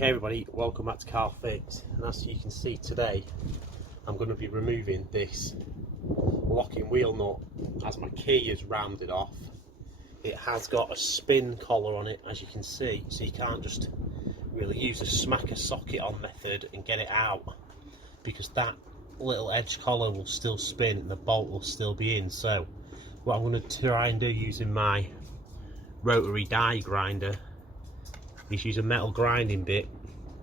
Okay everybody, welcome back to Car Fix, and as you can see today I'm going to be removing this locking wheel nut as my key is rounded off. It has got a spin collar on it, as you can see, so you can't just really use a smacker socket on method and get it out, because that little edge collar will still spin and the bolt will still be in. So what I'm going to try and do using my rotary die grinder is use a metal grinding bit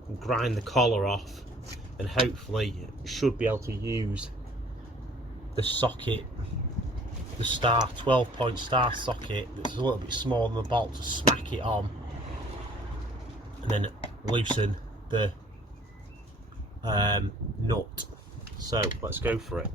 and grind the collar off, and hopefully should be able to use the socket, the 12-point star socket that's a little bit smaller than the bolt, to smack it on and then loosen the nut. So let's go for it.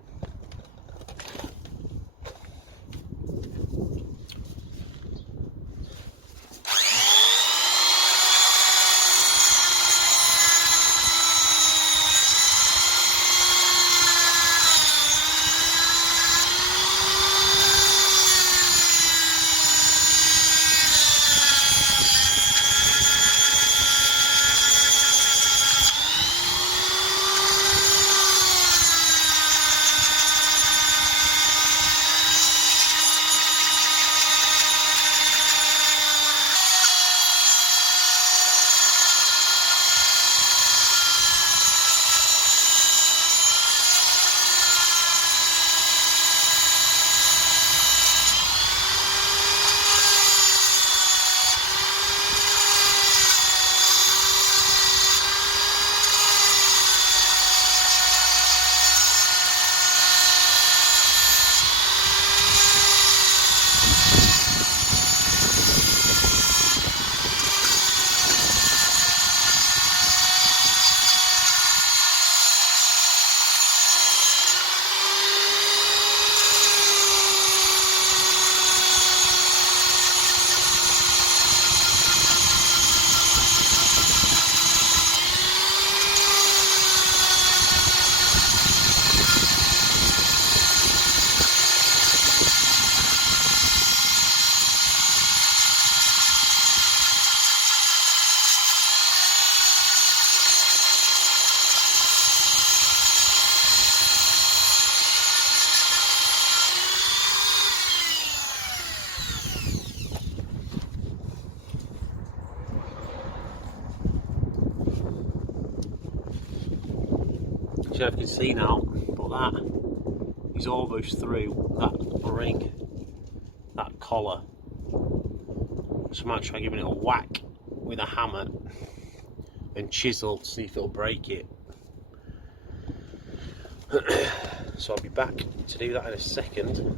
So you can see now, but that is almost through that ring, that collar. So I might try giving it a whack with a hammer and chisel to see if it'll break it. So I'll be back to do that in a second.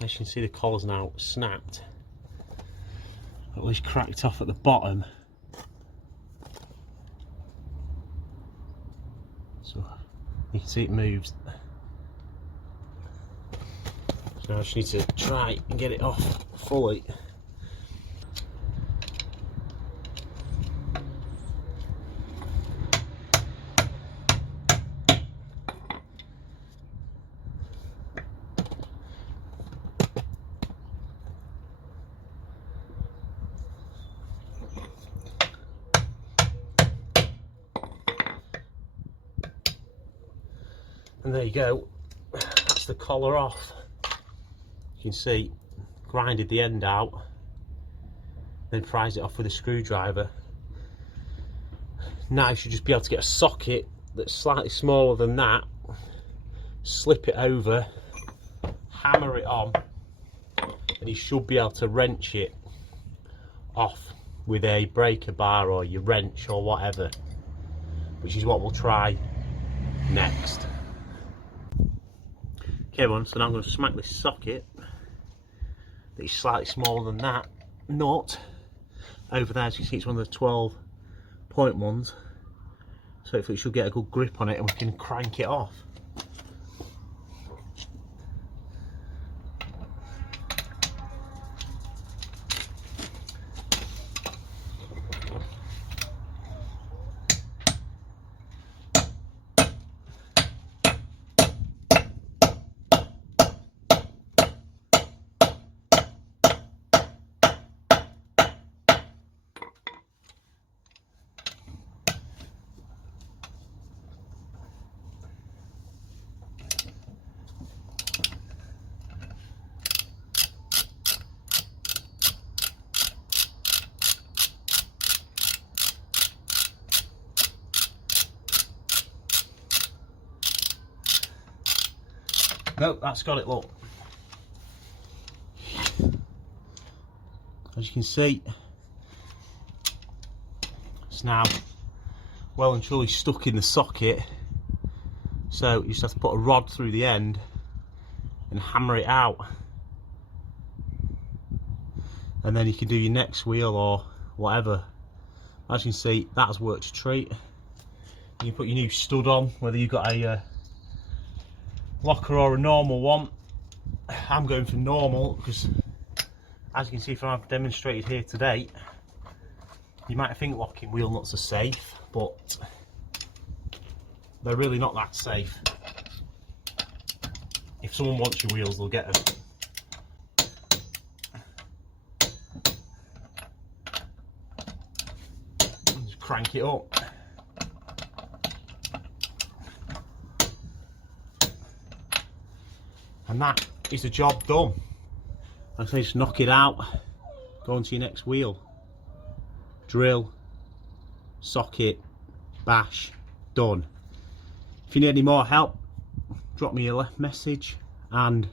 As you can see, the collar's now snapped, at least cracked off at the bottom. So you can see it moves. So now I just need to try and get it off fully. And there you go, that's the collar off. You can see, grinded the end out, then prise it off with a screwdriver. Now you should just be able to get a socket that's slightly smaller than that, slip it over, hammer it on, and you should be able to wrench it off with a breaker bar or your wrench or whatever, which is what we'll try next. Okay everyone, so now I'm going to smack this socket that is slightly smaller than that nut over there. As you can see, it's one of the 12-point ones, so hopefully it should get a good grip on it and we can crank it off. Nope, that's got it, look. As you can see, it's now well and truly stuck in the socket, so you just have to put a rod through the end and hammer it out, and then you can do your next wheel or whatever. As you can see, that has worked a treat. You can put your new stud on, whether you've got a locker or a normal one. I'm going for normal because, as you can see from what I've demonstrated here today, you might think locking wheel nuts are safe, but they're really not that safe. If someone wants your wheels, they'll get them. Just crank it up. And that is the job done. Like I say, just knock it out, go on to your next wheel. Drill, socket, bash, done. If you need any more help, drop me a message and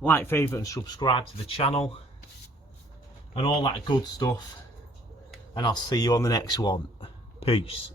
like, favourite and subscribe to the channel and all that good stuff. And I'll see you on the next one. Peace.